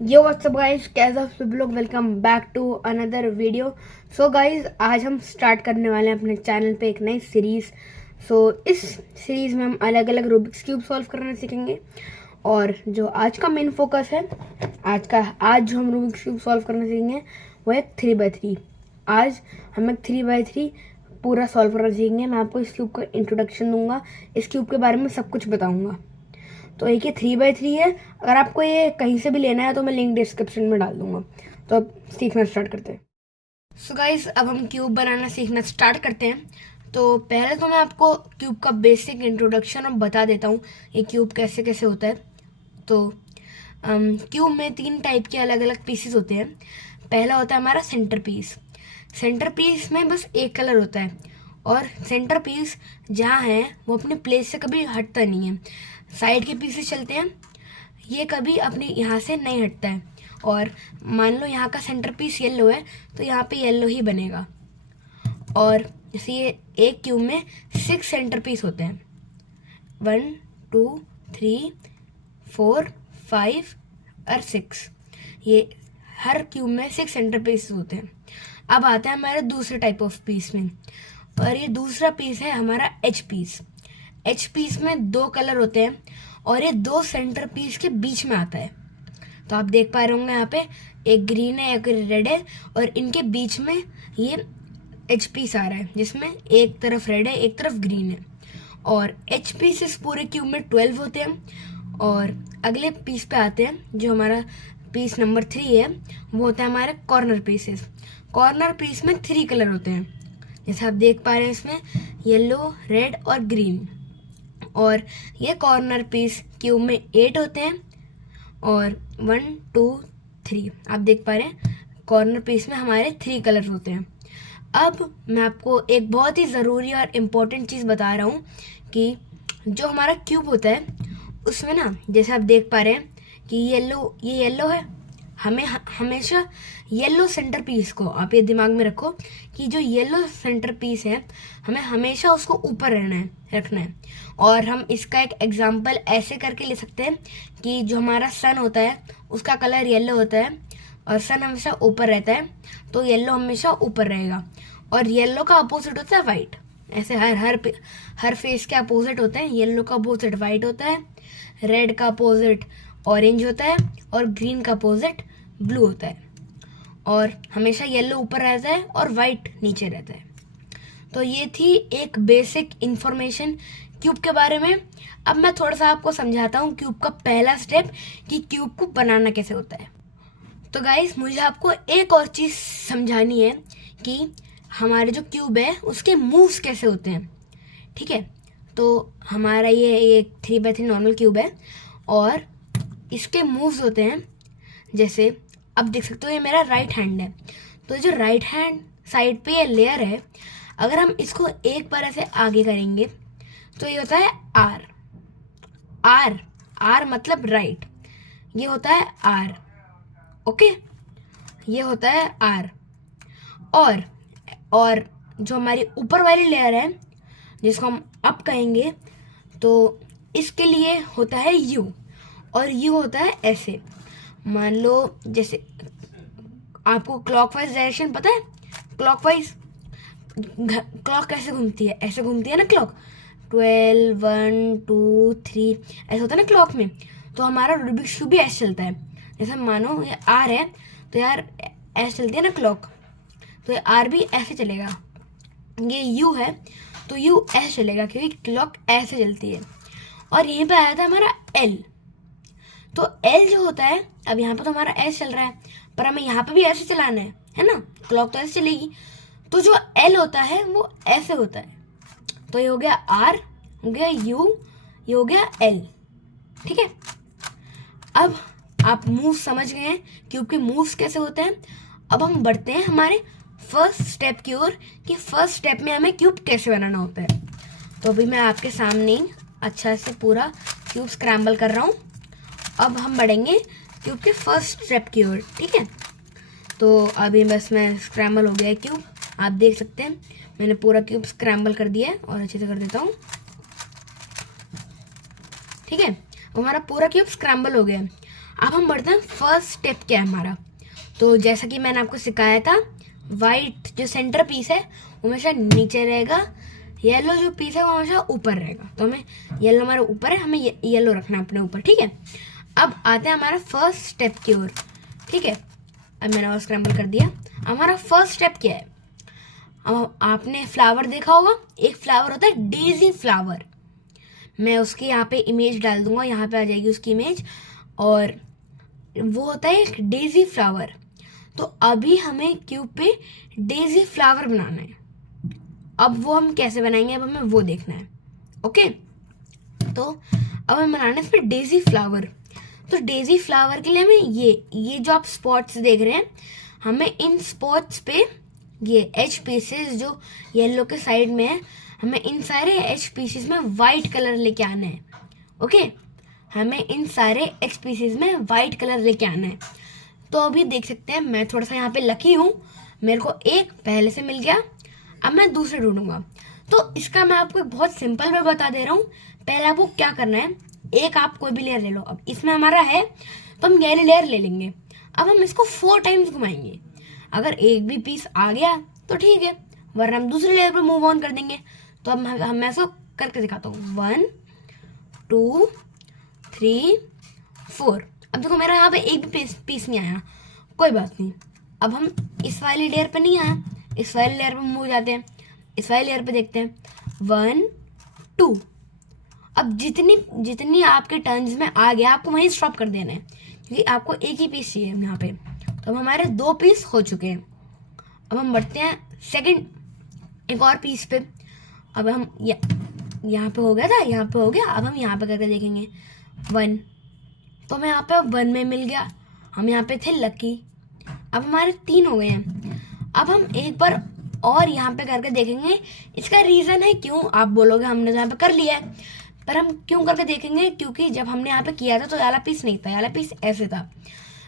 यो WhatsApp guys, कैसे आप सब लोग। Welcome back to another video. So guys, आज हम स्टार्ट करने वाले हैं अपने चैनल पे एक नई सीरीज़। इस सीरीज़ में हम अलग अलग रूबिक्स क्यूब सॉल्व करना सीखेंगे। और जो आज का मेन फोकस है, आज जो हम रूबिक्स क्यूब सॉल्व करना सीखेंगे वो है 3x3। आज हम एक 3x3 पूरा सॉल्व करना सीखेंगे। मैं आपको इस क्यूब का इंट्रोडक्शन दूंगा, इस क्यूब के बारे में सब कुछ बताऊंगा। तो एक ये 3x3 है। अगर आपको ये कहीं से भी लेना है तो मैं लिंक डिस्क्रिप्शन में डाल दूंगा। तो अब सीखना स्टार्ट करते हैं। सो गाइस, अब हम क्यूब बनाना सीखना स्टार्ट करते हैं। तो पहले तो मैं आपको क्यूब का बेसिक इंट्रोडक्शन अब बता देता हूँ, ये क्यूब कैसे कैसे होता है। तो क्यूब में 3 टाइप के अलग अलग पीसेस होते हैं। पहला होता है हमारा सेंटर पीस। सेंटर पीस में बस एक कलर होता है और सेंटर पीस जहाँ है वो अपने प्लेस से कभी हटता नहीं है। साइड के पीसेस चलते हैं, ये कभी अपने यहाँ से नहीं हटता है। और मान लो यहाँ का सेंटर पीस येलो है तो यहाँ पे येलो ही बनेगा। और जैसे ये एक क्यूब में 6 सेंटर पीस होते हैं, 1 2 3 4 5 और 6। ये हर क्यूब में 6 सेंटर पीस होते हैं। अब आता है हमारे दूसरे टाइप ऑफ पीस में, और ये दूसरा पीस है हमारा एच पीस। एच पीस में 2 कलर होते हैं और ये 2 सेंटर पीस के बीच में आता है। तो आप देख पा रहे होंगे यहाँ पे एक ग्रीन है एक रेड है और इनके बीच में ये एच पीस आ रहा है, जिसमें एक तरफ रेड है एक तरफ ग्रीन है। और एच पीस इस पूरे क्यूब में 12 होते हैं। और अगले पीस पे आते हैं, जो हमारा पीस नंबर 3 है, वो होता है हमारे कॉर्नर पीसेस। कॉर्नर पीस में 3 कलर होते हैं, जैसे आप देख पा रहे हैं इसमें येलो रेड और ग्रीन। और ये कॉर्नर पीस क्यूब में 8 होते हैं और 1 2 3 आप देख पा रहे हैं कॉर्नर पीस में हमारे 3 कलर होते हैं। अब मैं आपको एक बहुत ही ज़रूरी और इम्पोर्टेंट चीज़ बता रहा हूँ कि जो हमारा क्यूब होता है उसमें ना, जैसे आप देख पा रहे हैं कि ये येलो है, हमें हमेशा येलो सेंटर पीस को आप ये दिमाग में रखो कि जो येलो सेंटर पीस है हमें हमेशा उसको ऊपर रखना है। और हम इसका एक एग्जांपल ऐसे करके ले सकते हैं कि जो हमारा सन होता है उसका कलर येलो होता है और सन हमेशा ऊपर रहता है, तो येलो हमेशा ऊपर रहेगा। और येलो का अपोजिट होता है वाइट। ऐसे हर फेस के अपोजिट होते हैं। येलो का अपोजिट वाइट होता है, रेड का अपोजिट ऑरेंज होता है और ग्रीन का अपोजिट ब्लू होता है। और हमेशा येलो ऊपर रहता है और वाइट नीचे रहता है। तो ये थी एक बेसिक इंफॉर्मेशन क्यूब के बारे में। अब मैं थोड़ा सा आपको समझाता हूँ क्यूब का पहला स्टेप कि क्यूब को बनाना कैसे होता है। तो गाइस, मुझे आपको एक और चीज़ समझानी है कि हमारे जो क्यूब है उसके मूव्स कैसे होते हैं। ठीक है, तो हमारा ये एक 3x3 नॉर्मल क्यूब है और इसके मूव्स होते हैं। जैसे अब देख सकते हो ये मेरा राइट हैंड है, तो जो राइट हैंड साइड पे ये लेयर है, अगर हम इसको एक बार ऐसे आगे करेंगे तो ये होता है आर। आर आर मतलब राइट, ये होता है आर। ओके, ये होता है आर। और जो हमारी ऊपर वाली लेयर है जिसको हम अप कहेंगे, तो इसके लिए होता है यू। और यू होता है ऐसे। मान लो जैसे आपको क्लॉकवाइज डायरेक्शन पता है, क्लॉकवाइज क्लॉक कैसे घूमती है, ऐसे घूमती है ना क्लॉक, 12 1 2 3 ऐसे होता है ना क्लॉक में। तो हमारा रूबिक्स क्यूब भी ऐसे चलता है। जैसे मानो ये आर है तो यार ऐसे चलती है ना क्लॉक, तो ये आर भी ऐसे चलेगा। ये यू है तो यू ऐसे चलेगा क्योंकि क्लॉक ऐसे चलती है। और यहीं पे आया था हमारा एल। तो एल जो होता है, अब यहाँ पे तो हमारा ऐसे चल रहा है पर हमें यहाँ पे भी ऐसे चलाना है ना, क्लॉक तो ऐसे चलेगी। तो जो एल होता है वो ऐसे होता है। तो ये हो गया आर, हो गया यू, ये हो गया एल। ठीक है, अब आप मूव समझ गए हैं क्यूब के मूव्स कैसे होते हैं। अब हम बढ़ते हैं हमारे फर्स्ट स्टेप की ओर कि फर्स्ट स्टेप में हमें क्यूब कैसे बनाना होता है। तो अभी मैं आपके सामने अच्छा से पूरा क्यूब स्क्रैम्बल कर रहा हूँ। अब हम बढ़ेंगे क्यूब के फर्स्ट स्टेप की ओर। ठीक है, तो अभी बस मैं स्क्रैम्बल हो गया है क्यूब, आप देख सकते हैं मैंने पूरा क्यूब स्क्रैम्बल कर दिया है और अच्छे से कर देता हूँ। ठीक है, हमारा पूरा क्यूब स्क्रैम्बल हो गया है। अब हम बढ़ते हैं फर्स्ट स्टेप क्या है हमारा। तो जैसा कि मैंने आपको सिखाया था, वाइट जो सेंटर पीस है वो हमेशा नीचे रहेगा, येलो जो पीस है वो हमेशा ऊपर रहेगा। तो हमें येलो हमारे ऊपर है, हमें येलो रखना है अपने ऊपर, ठीक है। अब आते हैं हमारा फर्स्ट स्टेप की ओर, ठीक है। अब मैंने और स्क्रैम्बल कर दिया। हमारा फर्स्ट स्टेप क्या है, अब आपने फ्लावर देखा होगा, एक फ्लावर होता है डेजी फ्लावर। मैं उसकी यहाँ पे इमेज डाल दूंगा, यहाँ पे आ जाएगी उसकी इमेज, और वो होता है एक डेजी फ्लावर। तो अभी हमें क्यूब पे डेजी फ्लावर बनाना है। अब वो हम कैसे बनाएंगे, अब हमें वो देखना है, ओके। तो अब हमें बनाना है इस पर डेजी फ्लावर। तो डेजी फ्लावर के लिए हमें ये जो आप स्पॉट्स देख रहे हैं, हमें इन स्पॉट्स पे ये एच पीसेस जो येलो के साइड में है, हमें इन सारे एच पीसेस में वाइट कलर लेके आना है, ओके। हमें इन सारे एच पीसेस में वाइट कलर लेके आना है। तो अभी देख सकते हैं मैं थोड़ा सा यहाँ पे लकी हूँ, मेरे को एक पहले से मिल गया। अब मैं दूसरे ढूंढूंगा। तो इसका मैं आपको एक बहुत सिंपल वे बता दे रहा हूँ। पहले आपको क्या करना है, एक आप कोई भी लेयर ले लो। अब इसमें हमारा है तो हम ये लेयर ले लेंगे। अब हम इसको 4 टाइम्स घुमाएंगे। अगर एक भी पीस आ गया तो ठीक है, वरना हम दूसरे लेयर पर मूव ऑन कर देंगे। तो अब मैं इसको करके दिखाता हूँ। 1 2 3 4। अब देखो मेरा यहाँ पे एक भी पीस नहीं आया, कोई बात नहीं। अब हम इस वाली लेयर पे नहीं आया, इस वाली लेयर पे मूव जाते हैं, इस वाली लेयर पे देखते हैं 1 2। अब जितनी आपके टर्न्स में आ गया, आपको वहीं स्टॉप कर देना है, क्योंकि आपको एक ही पीस चाहिए यहाँ पे। तो अब हमारे 2 पीस हो चुके हैं। अब हम बढ़ते हैं सेकंड एक और पीस पे। अब हम यहाँ पे हो गया था, यहाँ पे हो गया। अब हम यहाँ पे करके देखेंगे 1। तो हमें यहाँ पे 1 में मिल गया, हम यहाँ पे थे लकी। अब हमारे 3 हो गए हैं। अब हम एक बार और यहाँ पे करके देखेंगे। इसका रीज़न है क्यों, आप बोलोगे हमने तो यहाँ पे कर लिया है, पर हम क्यों करके देखेंगे, क्योंकि जब हमने यहाँ पे किया था तो वाला पीस नहीं था, वाला पीस ऐसे था।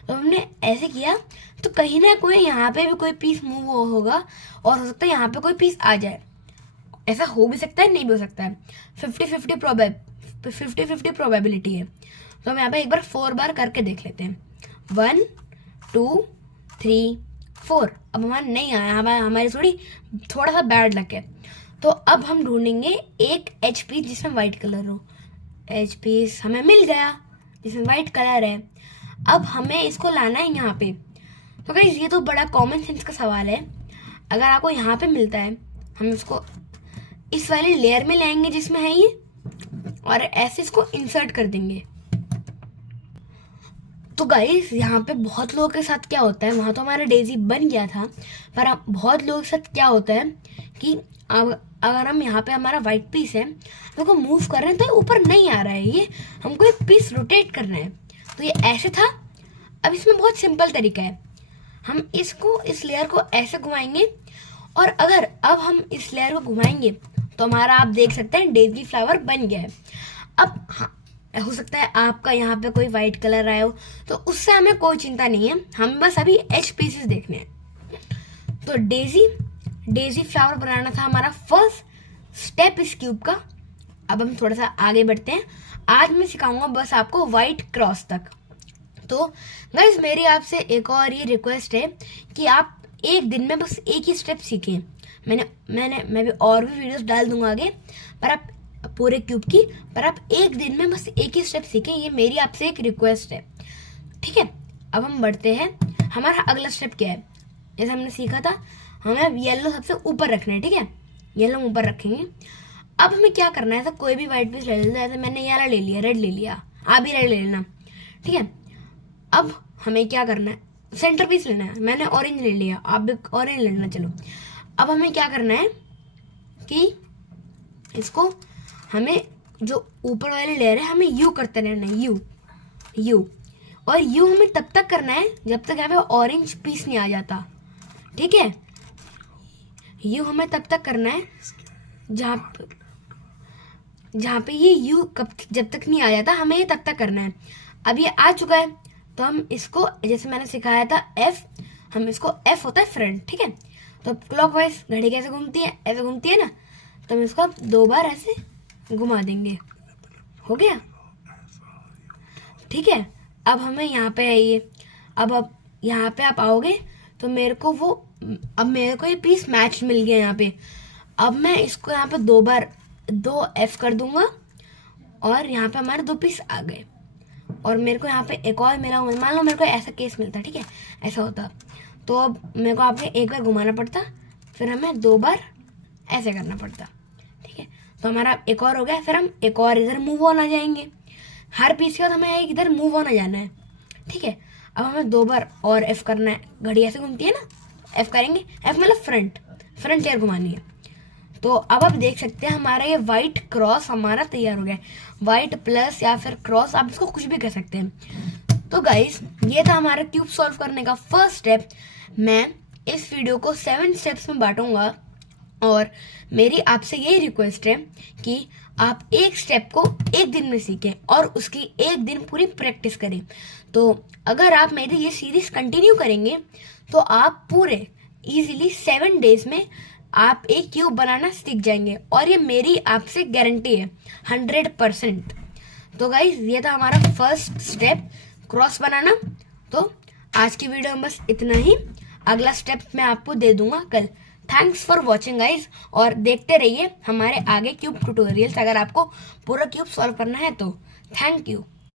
तो हमने ऐसे किया तो कहीं ना कोई यहाँ पे भी कोई पीस मूव होगा, और हो सकता है यहाँ पे कोई पीस आ जाए। ऐसा हो भी सकता है, नहीं भी हो सकता है। 50-50 प्रोबेबिलिटी है। तो हम यहाँ पे एक बार 4 बार करके देख लेते हैं। 1 2 3 4। अब हमारा नहीं आया, हमारी थोड़ा सा बैड लक है। तो अब हम ढूंढेंगे एक एच पीस जिसमें वाइट कलर हो। एच पीस हमें मिल गया जिसमें वाइट कलर है। अब हमें इसको लाना है यहाँ पे। तो गाइस ये तो बड़ा कॉमन सेंस का सवाल है। अगर आपको यहाँ पे मिलता है, हम इसको इस वाली लेयर में लाएंगे जिसमें है ये, और ऐसे इसको इंसर्ट कर देंगे। तो गाइस यहाँ पे बहुत लोगों के साथ क्या होता है, वहाँ तो हमारा डेजी बन गया था, पर अब बहुत लोगों के साथ क्या होता है कि अब अगर हम यहाँ पे हमारा वाइट पीस है, तो मूव कर रहे हैं तो ऊपर नहीं आ रहा है, ये हमको एक पीस रोटेट करना है। तो ये ऐसे था। अब इसमें बहुत सिंपल तरीका है, हम इस लेयर को ऐसे घुमाएंगे, और अगर अब हम इस लेयर को घुमाएंगे तो हमारा आप देख सकते हैं डेजी फ्लावर बन गया है। अब हाँ, हो सकता है आपका यहाँ पे कोई वाइट कलर आया हो, तो उससे हमें कोई चिंता नहीं है, हम बस अभी एच पीसेस देखने हैं। तो डेजी फ्लावर बनाना था हमारा फर्स्ट स्टेप इस क्यूब का। अब हम थोड़ा सा आगे बढ़ते हैं। आज मैं सिखाऊंगा बस आपको वाइट क्रॉस तक। तो गाइस मेरी आपसे एक और ये रिक्वेस्ट है कि आप एक दिन में बस एक ही स्टेप सीखें। मैं भी और भी वीडियोस डाल दूंगा आगे, पर आप पूरे क्यूब की, पर आप एक दिन में बस एक ही स्टेप सीखें, ये मेरी आपसे एक रिक्वेस्ट है, ठीक है। अब हम बढ़ते हैं। हमारा अगला स्टेप क्या है, जैसे हमने सीखा था हमें येलो सबसे ऊपर रखना है, ठीक है। येलो ऊपर रखेंगे। अब हमें क्या करना है, तो कोई भी व्हाइट पीस ले लेना है। मैंने ये वाला ले लिया, रेड ले लिया, आप भी रेड ले लेना, ठीक है। अब हमें क्या करना है, सेंटर पीस लेना है। मैंने ऑरेंज ले लिया, आप भी ऑरेंज लेना। चलो अब हमें क्या करना है कि इसको हमें जो ऊपर वाली लेयर है हमें यू करते रहना है, यू। और यू हमें तब तक करना है जब तक यहाँ पे ऑरेंज पीस नहीं आ जाता, ठीक है। यू हमें तब तक करना है जहाँ पे ये यू जब तक नहीं आ जाता, हमें ये तब तक करना है। अब ये आ चुका है तो हम इसको, जैसे मैंने सिखाया था एफ, हम इसको एफ होता है फ्रंट, ठीक है। तो क्लॉकवाइज घड़ी कैसे घूमती है, ऐसे घूमती है ना, तो हम इसको 2 बार ऐसे घुमा देंगे, हो गया, ठीक है। अब हमें यहाँ पे आइए, अब यहाँ पे आप आओगे तो मेरे को अब मेरे को ये पीस मैच मिल गया यहाँ पे। अब मैं इसको यहाँ पे 2 बार 2F कर दूंगा और यहाँ पे हमारे 2 पीस आ गए। और मेरे को यहाँ पे एक और मेरा, मान लो मेरे को ऐसा केस मिलता, ठीक है, ऐसा होता, तो अब मेरे को आपके एक बार घुमाना पड़ता, फिर हमें 2 बार ऐसे करना पड़ता, ठीक है। तो हमारा एक और हो गया, फिर हम एक और इधर मूव ऑन आ जाएंगे। हर पीस के बाद हमें एक इधर मूव ऑन आ जाना है, ठीक है। अब हमें 2 बार और F करना है, घड़ी ऐसे घूमती है ना, F करेंगे, F मतलब फ्रंट लेयर घुमानी है। तो अब आप देख सकते हैं हमारा ये वाइट क्रॉस हमारा तैयार हो गया है। वाइट प्लस या फिर क्रॉस, आप इसको कुछ भी कर सकते हैं। तो गाइस ये था हमारा क्यूब सॉल्व करने का फर्स्ट स्टेप। मैं इस वीडियो को 7 स्टेप्स में बांटूंगा और मेरी आपसे यही रिक्वेस्ट है कि आप एक स्टेप को एक दिन में सीखें और उसकी एक दिन पूरी प्रैक्टिस करें। तो अगर आप मेरी ये सीरीज कंटिन्यू करेंगे तो आप पूरे इजीली 7 डेज में आप एक क्यूब बनाना सीख जाएंगे और ये मेरी आपसे गारंटी है 100%। तो गाइज ये था हमारा फर्स्ट स्टेप, क्रॉस बनाना। तो आज की वीडियो में बस इतना ही, अगला स्टेप मैं आपको दे दूंगा कल। थैंक्स फॉर वॉचिंग गाइज, और देखते रहिए हमारे आगे क्यूब ट्यूटोरियल्स अगर आपको पूरा क्यूब सॉल्व करना है तो। Thank you.